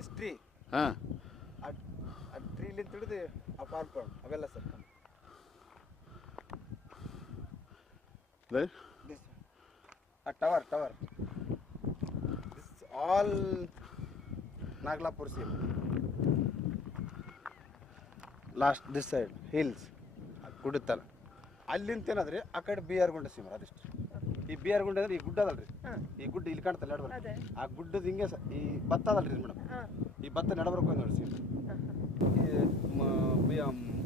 This tree ಹಾಂ ಆ ಟ್ರೀಲಿಂದ ಹಿಡಿದು ಆ ಪಾರ್ಕ್ ಅವೆಲ್ಲ ಸರ್ ದಿಸ್ ಆ ಟವರ್ ದಿಸ್ ಆಲ್ ನಾಗಲಾಪುರ್ ಸೀಮ್ ಲಾಸ್ಟ್ ದಿಸ್ ಸೈಡ್ ಹಿಲ್ಸ್ ಗುಡ್ಡತ್ತಲ್ಲ ಅಲ್ಲಿಂತ ಏನಾದ್ರಿ ಆ ಕಡೆ ಬಿ ಆರ್ ಗುಂಡ ಸೀಮರ್ ಅದಿಷ್ಟು ಈ ಬಿ ಆರ್ ಗುಂಡ ಅಂದ್ರೆ ಈ ಗುಡ್ಡ ಅದಲ್ರಿ ಈ ಗುಡ್ಡ ಇಲ್ಲಿ ಕಾಣ್ತಲ್ಲ ನಡಬರ್ಕ ಆ ಗುಡ್ಡದ ಹಿಂಗೆ ಈ ಭತ್ತ ಅದಲ್ರಿ ಮೇಡಮ್ ಈ ಭತ್ತ ನಡಬರ್ಕ ನೋಡಿ ಸೀಮೆ ಈ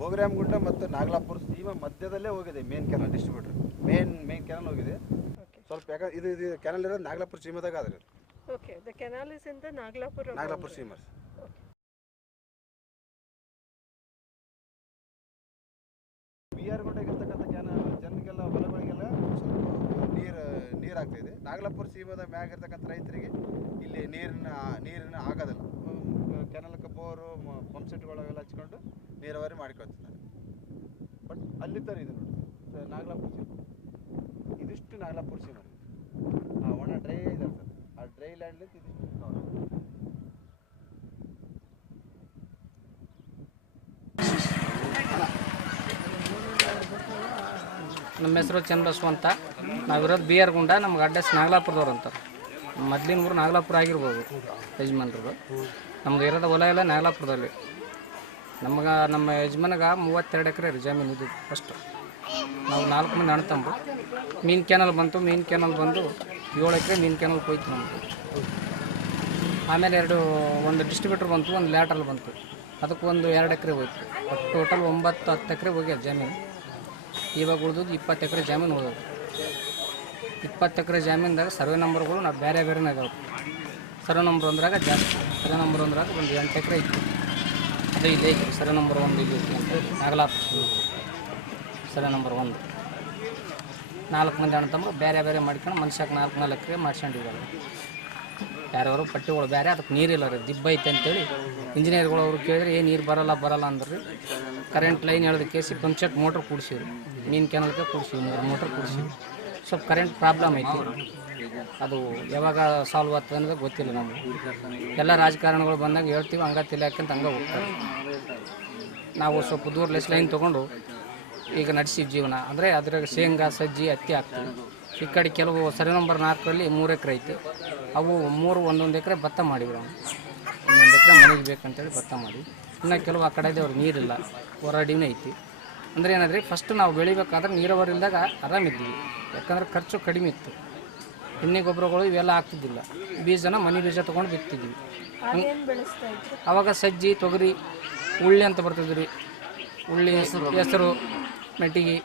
ಬೋಗರಾಮ್ ಗುಂಡ ಮತ್ತು ನಾಗಲಾಪುರ ಸೀಮೆ ಮಧ್ಯದಲ್ಲೇ ಹೋಗಿದೆ main canal distributor main canal ಹೋಗಿದೆ ಸ್ವಲ್ಪ ಯಾಕಂದ್ರೆ ಇದು ಕೆನಲ್ ಇರೋದು ನಾಗಲಾಪುರ ಸೀಮೆದಾಗ ಆದ್ರಿ Okay, the canal is in the Naglapur Seamers. ಬಿ ಆರ್ ಗುಂಡಾಗಿರ್ತಕ್ಕಂಥ ಜನರಿಗೆಲ್ಲ ಹೊಲಗಳಿಗೆಲ್ಲ ಸ್ವಲ್ಪ ನೀರು ಆಗ್ತಾ ಇದೆ. ನಾಗಲಾಪುರ ಸೀಮದ ಮ್ಯಾಗಿರ್ತಕ್ಕಂಥ ರೈತರಿಗೆ ಇಲ್ಲಿ ನೀರಿನ ಆಗೋದಿಲ್ಲ. ಕೆನಲ್ಕ ಬೋರು ಪಂಪ್ ಸೆಟ್ಗಳೆಲ್ಲ ಹಚ್ಕೊಂಡು ನೀರಾವರಿ ಮಾಡ್ಕೊಳ್ತಿದ್ದಾರೆ. ಬಟ್ ಅಲ್ಲಿ ಥರ ಇದೆ ನೋಡಿ ನಾಗಲಾಪುರ ಸೀಮ ಇದಿಷ್ಟು ನಾಗಲಾಪುರ ಸೀಮ ಒಣ ಡ್ರೈ ಇದೆ ಸರ್. ಆ ಡ್ರೈ ಲ್ಯಾಂಡ್ಲಿಂದ ಇದಿಷ್ಟು ನಮ್ಮ ಹೆಸರು ಚನ್ನಬಸವ ಅಂತ. ನಾವಿರೋದು ಬಿ ಆರ್ ಗುಂಡ. ನಮ್ಗೆ ಅಡ್ರೆಸ್ ನಾಗಲಾಪುರದವ್ರು ಅಂತಾರೆ. ಮೊದಲಿನ ಊರು ನಾಗಲಾಪುರ ಆಗಿರ್ಬೋದು ಯಜಮಾನ್ರದು. ನಮ್ಗೆ ಇರೋದು ಹೊಲ ಎಲ್ಲ ನಾಗಲಾಪುರದಲ್ಲಿ. ನಮ್ಮ ಯಜಮಾನಿಗೆ 32 ಎಕರೆ ರೀ ಜಮೀನು ಇದ್ದಿದ್ದು ಫಸ್ಟು. ನಾವು 4 ಮಂದಿ ಅಣ್ಣ ತಮ್ಮ. ಮೀನು ಕ್ಯಾನಲ್ ಬಂತು. ಮೀನು ಕ್ಯಾನಲ್ ಬಂದು 7 ಎಕರೆ ಮೀನು ಕ್ಯಾನಲ್ ಹೋಯ್ತು ನಮ್ಮದು. ಆಮೇಲೆ ಒಂದು ಡಿಸ್ಟ್ರಿಬ್ಯೂಟರ್ ಬಂತು, ಒಂದು ಲ್ಯಾಟ್ರಲ್ ಬಂತು. ಅದಕ್ಕೆ ಒಂದು 2 ಎಕರೆ ಹೋಯ್ತು. ಟೋಟಲ್ 9-10 ಎಕರೆ ಹೋಗ್ಯದ ಜಮೀನು. ಇವಾಗ ಉಳಿದದ್ದು 20 ಎಕರೆ ಜಮೀನು ಉಳಿದದು. 20 ಎಕರೆ ಜಮೀನ್ದಾಗ ಸರ್ವೆ ನಂಬರ್ಗಳು ನಾವು ಬೇರೆ ಬೇರೆನೇ ಇದಾವೆ. ಸರ್ವೆ ನಂಬರ್ ಒಂದ್ರಾಗ ಜಾಸ್ತಿ. ಸರ್ವೆ ನಂಬರ್ ಒಂದ್ರಾಗ ಒಂದು 8 ಎಕರೆ ಇತ್ತು. ಅದು ಇಲ್ಲಿ ಐತಿ ಸರ್ವೆ ನಂಬರ್ 1 ಇಲ್ಲಿ ಐತಿ ಅಂತ ಹೇಳಿ ನಾಗಲಾಪುರ ಸರ್ವೆ ನಂಬರ್ 1. 4 ಮಂದಿ ಅಣ್ಣ ತಮ್ಮ ಬೇರೆ ಬೇರೆ ಮಾಡ್ಕೊಂಡು ಮನುಷ್ಯಕ್ಕೆ 4 ಎಕರೆ ಮಾಡ್ಕೊಂಡಿದ್ದಾರೆ. ಯಾರ್ಯಾರು ಪಟ್ಟಿಗಳು ಬೇರೆ, ಅದಕ್ಕೆ ನೀರಿಲ್ಲ ರೀ, ದಿಬ್ಬ ಐತೆ ಅಂತೇಳಿ ಇಂಜಿನಿಯರ್ಗಳು ಅವ್ರು ಕೇಳಿದ್ರೆ ನೀರು ಬರಲ್ಲ ಅಂದ್ರಿ. ಕರೆಂಟ್ ಲೈನ್ ಎಳೆದು ಕೇಸಿ ಪಂಪ್ಸೆಟ್ ಮೋಟ್ರ್ ಕೂಡಿಸಿವ್ರಿ. ಮೀನು ಕೆನಲ್ಗೆ ಕೂಡಿಸಿವಿ, 3 ಮೋಟ್ರ್ ಕೂಡಿಸಿವಿ. ಸ್ವಲ್ಪ ಕರೆಂಟ್ ಪ್ರಾಬ್ಲಮ್ ಐತಿ. ಅದು ಯಾವಾಗ ಸಾಲ್ವ್ ಆಗ್ತದೆ ಅನ್ನೋದು ಗೊತ್ತಿಲ್ಲ ನಮಗೆ. ಎಲ್ಲ ರಾಜಕಾರಣಿಗಳು ಬಂದಾಗ ಹೇಳ್ತೀವಿ, ಹಂಗತ್ತಿಲ್ಲ ಯಾಕಂತ ಹಂಗೆ ಹೋಗ್ತಾರೆ. ನಾವು ಸ್ವಲ್ಪ ದೂರಲೆಸ್ ಲೈನ್ ತೊಗೊಂಡು ಈಗ ನಡೆಸಿವಿ ಜೀವನ. ಅಂದರೆ ಅದ್ರಾಗ ಶೇಂಗಾ, ಸಜ್ಜಿ, ಹತ್ತಿ ಹಾಕ್ತೀವಿ. ಈ ಕಡೆ ಕೆಲವು ಸರ್ವೆ ನಂಬರ್ 4ರಲ್ಲಿ 3 ಎಕರೆ ಐತೆ. ಅವು 3 ಒಂದೊಂದು ಎಕರೆ ಭತ್ತ ಮಾಡಿವಿ ನಾವು. 1 ಎಕರೆ ಮನೆಗೆ ಬೇಕಂತೇಳಿ ಭತ್ತ ಮಾಡಿ. ಇನ್ನು ಕೆಲವು ಆ ಕಡೆ ಅವ್ರು ನೀರಿಲ್ಲ, ಹೊರಡಿನೇ ಐತಿ. ಅಂದರೆ ಏನಾದ್ರಿ ಫಸ್ಟ್ ನಾವು ಬೆಳಿಬೇಕಾದ್ರೆ ನೀರಾವರಿ ಇಲ್ದಾಗ ಆರಾಮಿದ್ವಿ. ಯಾಕಂದ್ರೆ ಖರ್ಚು ಕಡಿಮೆ ಇತ್ತು. ಎಣ್ಣೆ ಗೊಬ್ಬರಗಳು ಇವೆಲ್ಲ ಆಗ್ತಿದ್ದಿಲ್ಲ. ಬೀಜನ ಮನೆ ಬೀಜ ತೊಗೊಂಡು ಬಿತ್ತಿದ್ವಿ. ಆವಾಗ ಸಜ್ಜಿ, ತೊಗರಿ, ಉಳ್ಳಿ ಅಂತ ಬರ್ತಿದ್ವಿ. ಉಳ್ಳಿ, ಹೆಸರು, ಮೆಟ್ಟಿಗೆ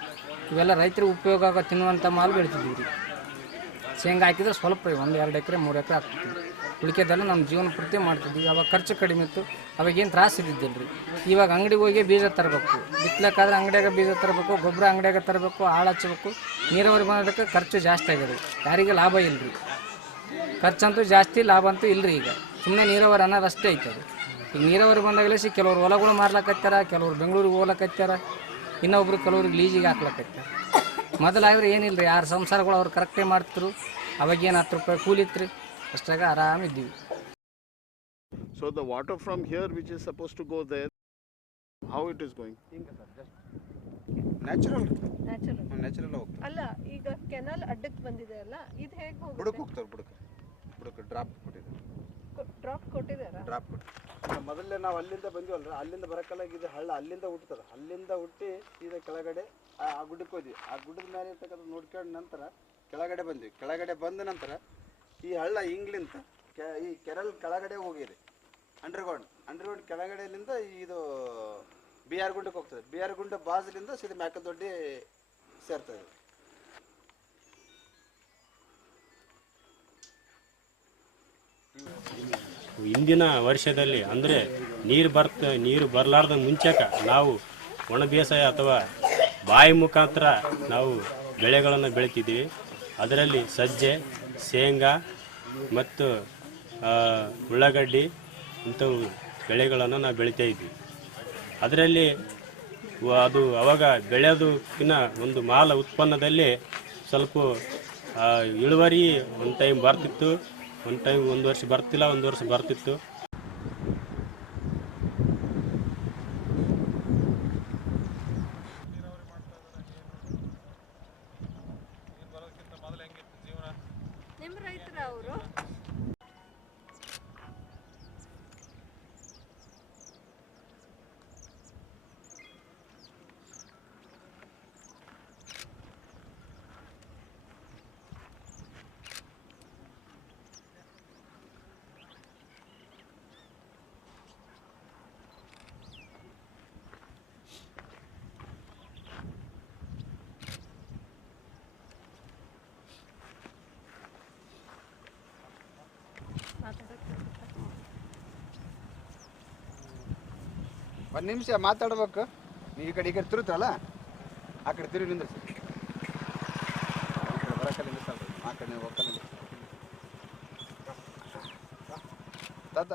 ಇವೆಲ್ಲ ರೈತರಿಗೆ ಉಪಯೋಗ ಆಗೋ ತಿನ್ನುವಂಥ ಮಾಲು ಬೆಳಿತಿದ್ವಿ ರೀ. ಶೇಂಗಾ ಹಾಕಿದ್ರೆ ಸ್ವಲ್ಪ 1-2 ಎಕರೆ 3 ಎಕರೆ ಹಾಕ್ತಿದ್ವಿ. ಉಳಿಕೆದೆಲ್ಲ ನಮ್ಮ ಜೀವನ ಪೂರ್ತಿ ಮಾಡ್ತಿದ್ವಿ. ಅವಾಗ ಖರ್ಚು ಕಡಿಮೆ ಇತ್ತು. ಅವಾಗೇನು ತ್ರಾಸ ಇದ್ದಿದ್ದಿಲ್ಲ ರೀ. ಇವಾಗ ಅಂಗಡಿಗೆ ಹೋಗಿ ಬೀಜ ತರಬೇಕು, ಬಿತ್ತಬೇಕಾದ್ರೆ ಅಂಗಡಿಯಾಗ ಬೀಜ ತರಬೇಕು, ಗೊಬ್ಬರ ಅಂಗಡಿಯಾಗ ತರಬೇಕು, ಆಳು ಹಚ್ಚಬೇಕು. ನೀರಾವರಿ ಮಾಡೋದಕ್ಕೆ ಖರ್ಚು ಜಾಸ್ತಿ ಆಗಿದೆ. ಯಾರಿಗೆ ಲಾಭ ಇಲ್ಲ ರೀ. ಖರ್ಚಂತೂ ಜಾಸ್ತಿ, ಲಾಭ ಅಂತೂ ಇಲ್ಲ ರೀ. ಈಗ ಸುಮ್ಮನೆ ನೀರಾವರಿ ಅನ್ನೋದು ಅಷ್ಟೇ ಐತದು. ಈಗ ನೀರಾವರಿ ಬಂದಾಗಲೇ ಕೆಲವ್ರು ಹೊಲಗಳು ಮಾರ್ಲಕತ್ತಾರ, ಕೆಲವ್ರು ಬೆಂಗಳೂರಿಗೆ ಹೋಗ್ಲಕತ್ತಾರ, ಇನ್ನೊಬ್ರು ಕೆಲವ್ರಿಗೆ ಲೀಜಿಗೆ ಹಾಕ್ಲಕತ್ತಾರ. ಮೊದಲಾದ್ರೆ ಏನಿಲ್ಲ ರೀ, 6 ಸಂಸಾರಗಳು ಅವ್ರು ಕರೆಕ್ಟೇ ಮಾಡ್ತಿದ್ರು. ಅವಾಗೇನು 10 ರೂಪಾಯಿ ಕೂಲಿ ಇತ್ತು ರೀ. ಅಷ್ಟಾಗ ಆರಾಮಿದ್ದೀವಿ. So the water from here which is supposed to go there, how it is going? ಹಿಂಗೆ ಸರ್ ಜಸ್ಟ್ ನ್ಯಾಚುರಲ್ ಹೋಗ್ತಾರೆ. ಅಲ್ಲ, ಈಗ ಕೆನಲ್ ಅಡ್ಡಕ್ಕೆ ಬಂದಿದೆ ಅಲ್ಲ, ಇದು ಹೇಗೆ ಹೋಗುತ್ತೆ? ಬುಡಕ್ಕೆ ಹೋಗ್ತಾರೆ. ಬುಡಕ್ಕೆ ಡ್ರಾಪ್ ಕೊಟ್ಟಿದ್ದಾರೆ. ಡ್ರಾಪ್ ಮೊದಲೇ ನಾವು ಅಲ್ಲಿಂದ ಬಂದಿವಲ್ರಿ, ಅಲ್ಲಿಂದ ಬರೋಕ್ಕಲ್ಲ ಇದು ಹಳ್ಳ ಅಲ್ಲಿಂದ ಹುಟ್ಟುತ್ತದೆ. ಅಲ್ಲಿಂದ ಹುಟ್ಟಿ ಸೀದಾ ಕೆಳಗಡೆ ಆ ಗುಡ್ಡಕ್ಕೆ ಹೋದ್ವಿ. ಆ ಗುಡ್ಡದ ಮೇಲೆ ಇರ್ತಕ್ಕಂಥ ನೋಡ್ಕೊಂಡು ನಂತರ ಕೆಳಗಡೆ ಬಂದ್ವಿ. ಕೆಳಗಡೆ ಬಂದ ನಂತರ ಈ ಹಳ್ಳ ಹಿಂಗ್ಲಿಂತ ಈ ಕೆರಲ್ ಕೆಳಗಡೆ ಹೋಗಿದೆ. ಅಂಡರ್ಗ್ರೌಂಡ್ ಕೆಳಗಡೆಯಿಂದ ಇದು ಬಿ ಆರ್ ಗುಂಡಕ್ಕೆ ಹೋಗ್ತದೆ. ಬಿ ಆರ್ ಗುಂಡ ಬಾಜಲಿಂದ ಸೀದಾ ಮ್ಯಾಕದೊಡ್ಡಿ ಸೇರ್ತದೆ. ಹಿಂದಿನ ವರ್ಷದಲ್ಲಿ ಅಂದರೆ ನೀರು ಬರಲಾರ್ದ ಮುಂಚೆಕ ನಾವು ಒಣ ಬೇಸಾಯ ಅಥವಾ ಬಾಯಿ ಮುಖಾಂತರ ನಾವು ಬೆಳೆಗಳನ್ನು ಬೆಳಿತಿದ್ದೀವಿ. ಅದರಲ್ಲಿ ಸಜ್ಜೆ, ಶೇಂಗಾ ಮತ್ತು ಉಳ್ಳಾಗಡ್ಡಿ ಇಂಥವು ಬೆಳೆಗಳನ್ನು ನಾವು ಬೆಳಿತಾ ಇದ್ವಿ. ಅದರಲ್ಲಿ ಅದು ಅವಾಗ ಬೆಳೆಯೋದಕ್ಕಿಂತ ಒಂದು ಮಾಲ ಉತ್ಪನ್ನದಲ್ಲಿ ಸ್ವಲ್ಪ ಇಳುವರಿ ಒಂದು ಟೈಮ್ ಬರ್ತಿತ್ತು, ಒಂದು ವರ್ಷ ಬರ್ತಿಲ್ಲ, ಒಂದು ವರ್ಷ ಬರ್ತಿತ್ತು. ಒಂದು ನಿಮಿಷ ಮಾತಾಡ್ಬೇಕು. ನೀವು ಈ ಕಡೆ ತಿರುತ್ತಲ್ಲ, ಆ ಕಡೆ ತಿರುಗಿ ನಿಂದ್ರಿಸಿ. ಈ ಕಡೆ ಬರೋಕೆ ನಿಂದ್ರಿಸಲ್ರಿ, ಆ ಕಡೆ ನೀವು ಹೋಗ್ತಾ ನಿಂದ್ರಿಸಿ ತಾತ.